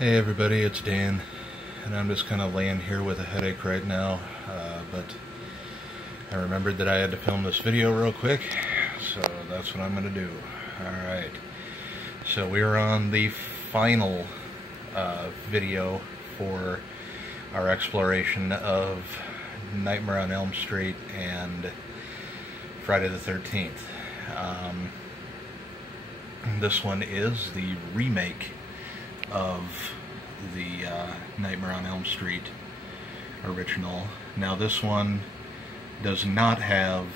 Hey everybody, it's Dan, and I'm just kind of laying here with a headache right now, but I remembered that I had to film this video real quick, so that's what I'm going to do. Alright, so we're on the final video for our exploration of Nightmare on Elm Street and Friday the 13th. This one is the remake of the Nightmare on Elm Street original. Now this one does not have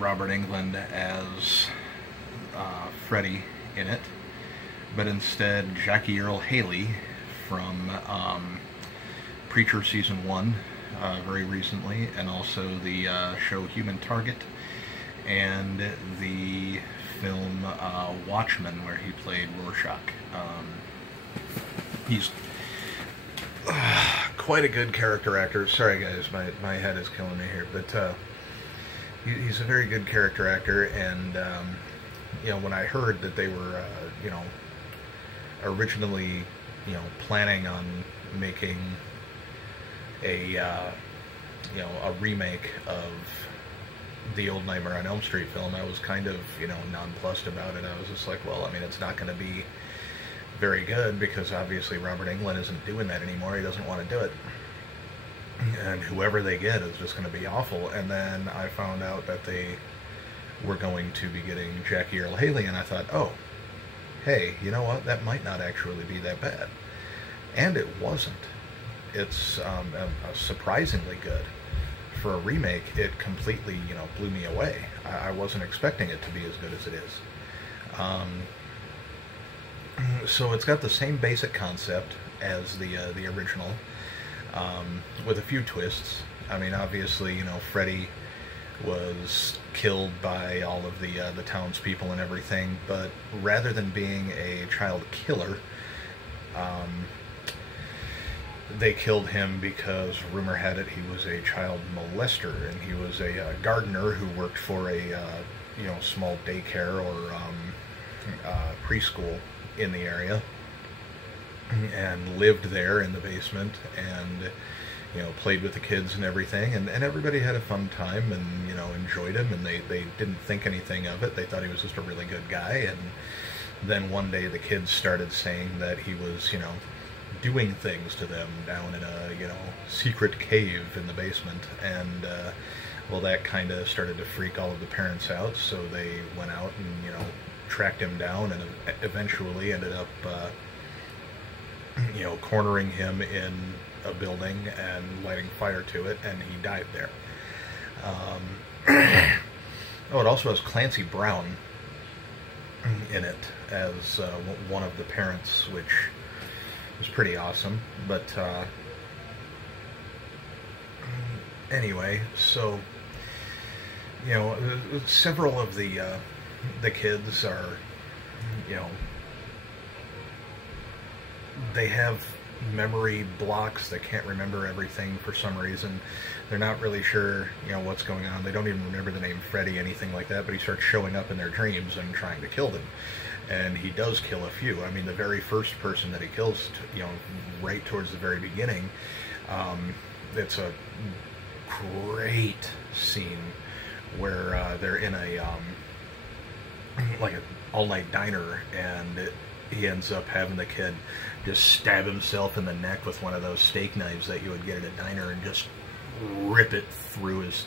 Robert Englund as Freddy in it, but instead Jackie Earle Haley from Preacher Season 1 very recently, and also the show Human Target, and the film Watchmen, where he played Rorschach. He's quite a good character actor. Sorry guys, my head is killing me here, but he's a very good character actor, and you know, when I heard that they were you know, originally, you know, planning on making a you know, a remake of the old Nightmare on Elm Street film, I was kind of, you know, nonplussed about it. I was just like, well, I mean, it's not going to be very good, because obviously Robert Englund isn't doing that anymore. He doesn't want to do it, and whoever they get is just going to be awful. And then I found out that they were going to be getting Jackie Earle Haley, and I thought, oh, hey, you know what, that might not actually be that bad. And it wasn't. It's surprisingly good. For a remake, it completely, you know, blew me away. I wasn't expecting it to be as good as it is. So it's got the same basic concept as the original, with a few twists. I mean, obviously, you know, Freddy was killed by all of the townspeople and everything, but rather than being a child killer, they killed him because rumor had it he was a child molester, and he was a gardener who worked for a you know, small daycare or preschool in the area, and lived there in the basement, and you know, played with the kids and everything, and everybody had a fun time, and you know, enjoyed him, and they didn't think anything of it. They thought he was just a really good guy. And then one day the kids started saying that he was, you know, doing things to them down in a, you know, secret cave in the basement, and well, that kind of started to freak all of the parents out, so they went out and, you know, tracked him down, and eventually ended up you know, cornering him in a building and lighting fire to it, and he died there. Oh, it also has Clancy Brown in it as one of the parents, which was pretty awesome. But anyway, so, you know, several of the kids are, you know, they have memory blocks. They can't remember everything for some reason. They're not really sure, you know, what's going on. They don't even remember the name Freddy, anything like that, but he starts showing up in their dreams and trying to kill them. And he does kill a few. I mean, the very first person that he kills, you know, right towards the very beginning, it's a great scene where they're in a like an all-night diner, and he ends up having the kid just stab himself in the neck with one of those steak knives that you would get at a diner, and just rip it through his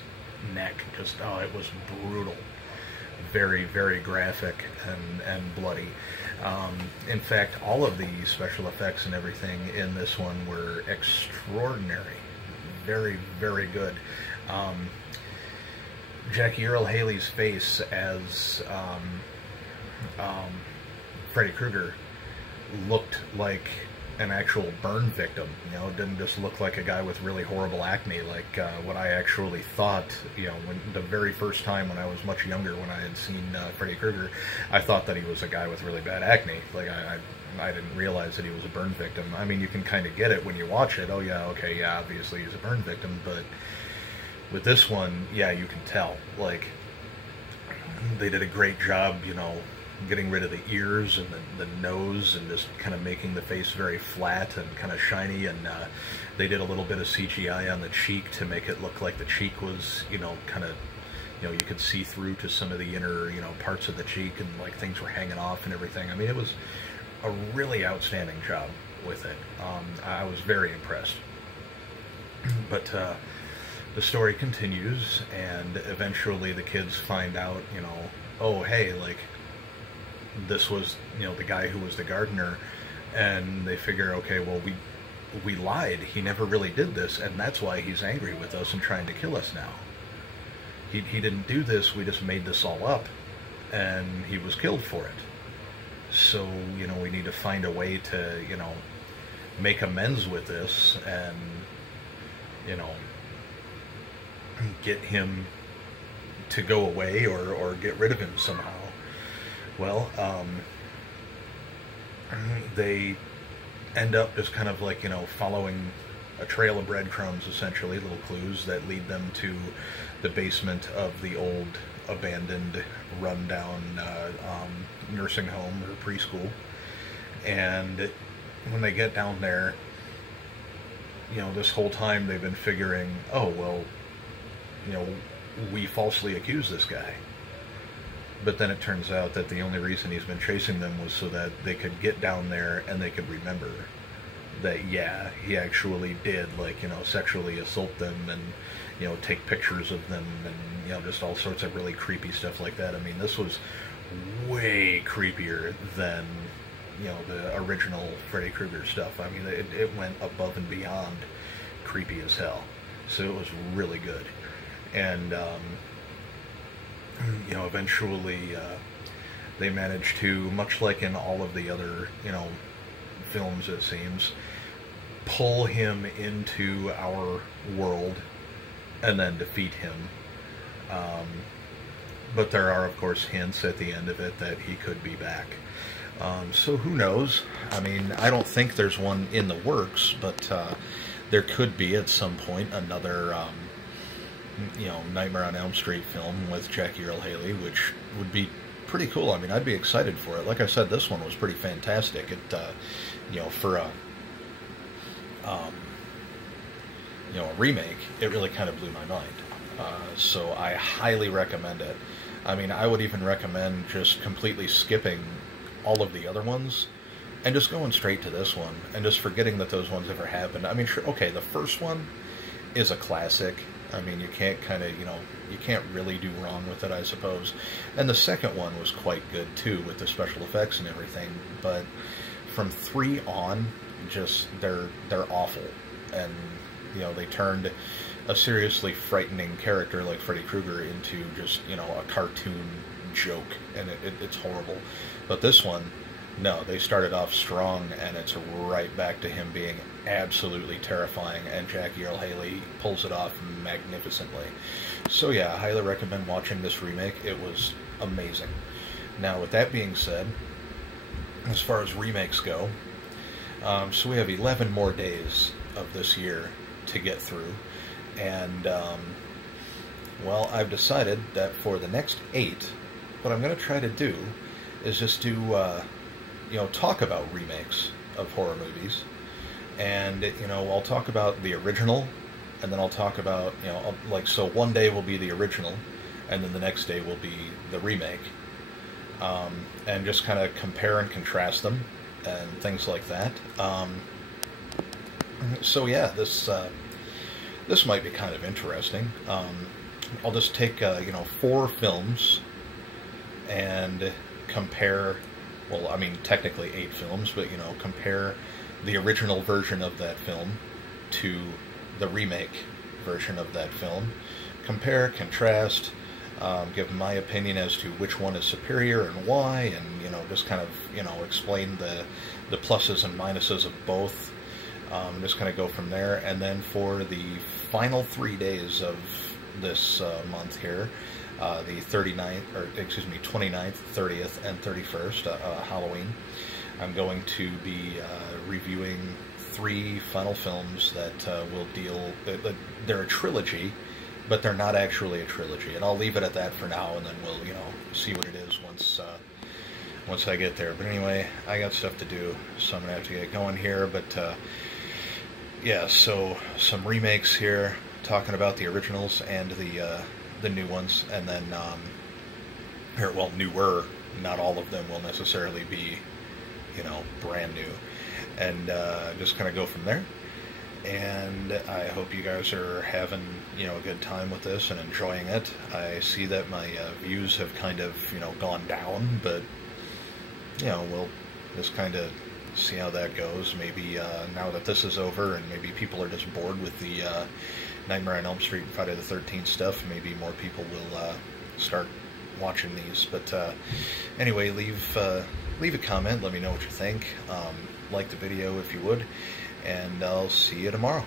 neck. Just, oh, it was brutal. Very, very graphic and bloody. In fact, all of the special effects and everything in this one were extraordinary. Very, very good. Jackie Earle Haley's face as Freddy Krueger looked like an actual burn victim. You know, it didn't just look like a guy with really horrible acne, like what I actually thought, you know, when the very first time when I was much younger, when I had seen Freddy Krueger, I thought that he was a guy with really bad acne. Like, I didn't realize that he was a burn victim. I mean, you can kind of get it when you watch it. Oh yeah, okay, yeah, obviously he's a burn victim, but with this one, yeah, you can tell. Like, they did a great job, you know, getting rid of the ears and the nose and just kind of making the face very flat and kind of shiny, and they did a little bit of CGI on the cheek to make it look like the cheek was, you know, kind of, you know, you could see through to some of the inner, you know, parts of the cheek, and like things were hanging off and everything. I mean, it was a really outstanding job with it. I was very impressed. But the story continues, and eventually the kids find out, you know, oh, hey, like, this was, you know, the guy who was the gardener, and they figure, okay, well, we lied. He never really did this, and that's why he's angry with us and trying to kill us now. He didn't do this, we just made this all up, and he was killed for it. So, you know, we need to find a way to, you know, make amends with this and, you know, get him to go away or get rid of him somehow. Well, they end up just kind of like, you know, following a trail of breadcrumbs, essentially, little clues that lead them to the basement of the old, abandoned, rundown nursing home or preschool. And when they get down there, you know, this whole time they've been figuring, oh, well, you know, we falsely accused this guy. But then it turns out that the only reason he's been chasing them was so that they could get down there and they could remember that, yeah, he actually did, like, you know, sexually assault them and, you know, take pictures of them and, you know, just all sorts of really creepy stuff like that. I mean, this was way creepier than, you know, the original Freddy Krueger stuff. I mean, it went above and beyond creepy as hell. So it was really good. And, you know, eventually they managed to, much like in all of the other, you know, films, it seems, pull him into our world and then defeat him. But there are, of course, hints at the end of it that he could be back. So who knows? I mean, I don't think there's one in the works, but there could be at some point another, you know, Nightmare on Elm Street film with Jackie Earle Haley, which would be pretty cool. I mean, I'd be excited for it. Like I said, this one was pretty fantastic. It, you know, for a, you know, a remake, it really kind of blew my mind. So I highly recommend it. I mean, I would even recommend just completely skipping all of the other ones and just going straight to this one and just forgetting that those ones ever happened. I mean, sure, okay, the first one is a classic. I mean, you can't kind of, you know, you can't really do wrong with it, I suppose. And the second one was quite good, too, with the special effects and everything. But from 3 on, just, they're awful. And, you know, they turned a seriously frightening character like Freddy Krueger into just, you know, a cartoon joke. And it's horrible. But this one, no, they started off strong, and it's right back to him being absolutely terrifying, and Jackie Earle Haley pulls it off magnificently. So yeah, I highly recommend watching this remake. It was amazing. Now, with that being said, as far as remakes go, so we have 11 more days of this year to get through, and, well, I've decided that for the next 8, what I'm going to try to do is just do, you know, talk about remakes of horror movies. And, you know, I'll talk about the original, and then I'll talk about, you know, like, so one day will be the original, and then the next day will be the remake. And just kind of compare and contrast them, and things like that. So yeah, this might be kind of interesting. I'll just take, you know, 4 films, and compare, well, I mean, technically 8 films, but, you know, compare the original version of that film to the remake version of that film. Compare, contrast, give my opinion as to which one is superior and why, and, you know, just kind of, you know, explain the pluses and minuses of both. Just kind of go from there. And then for the final 3 days of this month here, the 29th, or excuse me, 29th, 30th, and 31st, Halloween, I'm going to be reviewing 3 final films that will deal, they're a trilogy, but they're not actually a trilogy, and I'll leave it at that for now, and then we'll, you know, see what it is once I get there. But anyway, I got stuff to do, so I'm gonna have to get going here. But yeah, so some remakes here, talking about the originals and the new ones, and then or well, newer. Not all of them will necessarily be, you know, brand new, and just kind of go from there. And I hope you guys are having, you know, a good time with this and enjoying it. I see that my views have kind of, you know, gone down, but, you know, we'll just kind of see how that goes. Maybe now that this is over and maybe people are just bored with the Nightmare on Elm Street and Friday the 13th stuff, maybe more people will start watching these. But anyway, leave a comment, let me know what you think. Like the video if you would, and I'll see you tomorrow.